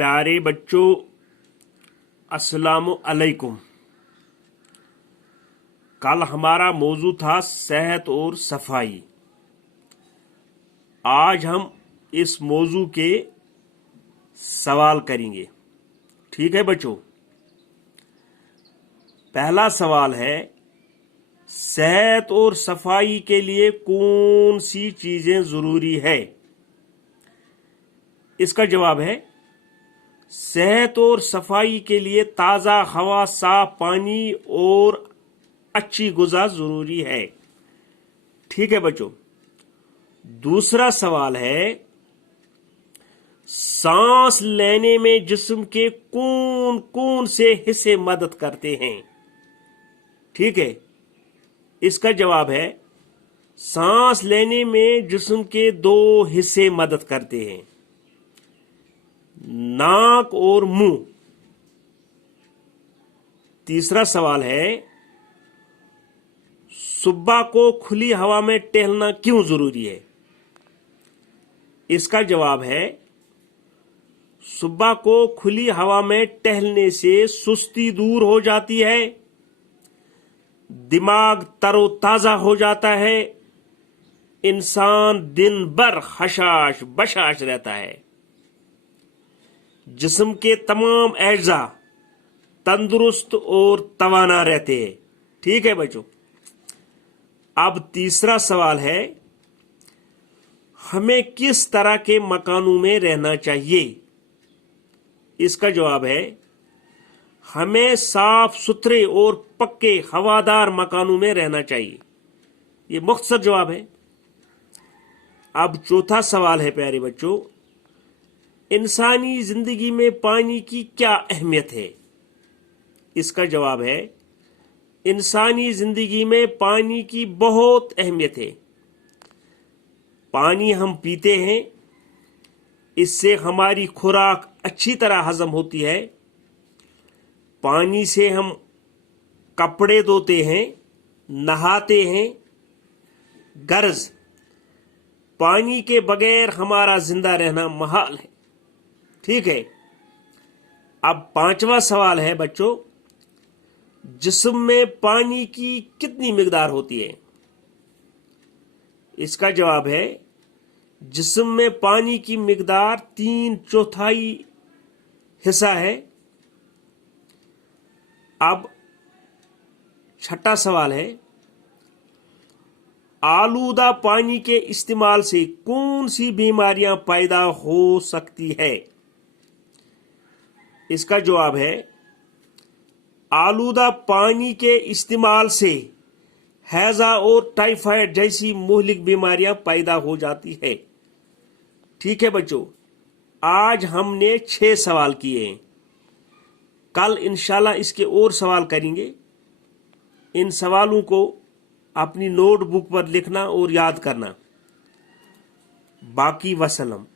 प्यारे बच्चों, अस्सलामु अलैकुम। कल हमारा मौजू था सेहत और सफाई। आज हम इस मौजू के सवाल करेंगे। ठीक है बच्चों। पहला सवाल है, सेहत और सफाई के लिए कौन सी चीजें जरूरी है? इसका जवाब है, सेहत और सफाई के लिए ताज़ा हवा, साफ पानी और अच्छी गुज़ा जरूरी है। ठीक है बच्चों। दूसरा सवाल है, सांस लेने में जिस्म के कौन कौन से हिस्से मदद करते हैं? ठीक है, इसका जवाब है, सांस लेने में जिस्म के दो हिस्से मदद करते हैं, नाक और मुंह। तीसरा सवाल है, सुबह को खुली हवा में टहलना क्यों जरूरी है? इसका जवाब है, सुबह को खुली हवा में टहलने से सुस्ती दूर हो जाती है, दिमाग तरोताजा हो जाता है, इंसान दिन भर हशाश बशाश रहता है, जिस्म के तमाम एज्जा तंदुरुस्त और तवाना रहते हैं। ठीक है बच्चों। अब तीसरा सवाल है, हमें किस तरह के मकानों में रहना चाहिए? इसका जवाब है, हमें साफ सुथरे और पक्के हवादार मकानों में रहना चाहिए। ये मुख्तसर जवाब है। अब चौथा सवाल है प्यारे बच्चों, इंसानी जिंदगी में पानी की क्या अहमियत है? इसका जवाब है, इंसानी जिंदगी में पानी की बहुत अहमियत है। पानी हम पीते हैं, इससे हमारी खुराक अच्छी तरह हजम होती है। पानी से हम कपड़े धोते हैं, नहाते हैं। गर्ज, पानी के बगैर हमारा जिंदा रहना महाल है। ठीक है। अब पांचवा सवाल है बच्चों, जिस्म में पानी की कितनी मिकदार होती है? इसका जवाब है, जिस्म में पानी की मिकदार 3/4 हिस्सा है। अब छठा सवाल है, आलूदा पानी के इस्तेमाल से कौन सी बीमारियां पैदा हो सकती है? इसका जवाब है, आलूदा पानी के इस्तेमाल से हैजा और टाइफाइड जैसी मुहलिक बीमारियां पैदा हो जाती है। ठीक है बच्चों, आज हमने 6 सवाल किए हैं। कल इंशाल्लाह इसके और सवाल करेंगे। इन सवालों को अपनी नोटबुक पर लिखना और याद करना। बाकी वसलम।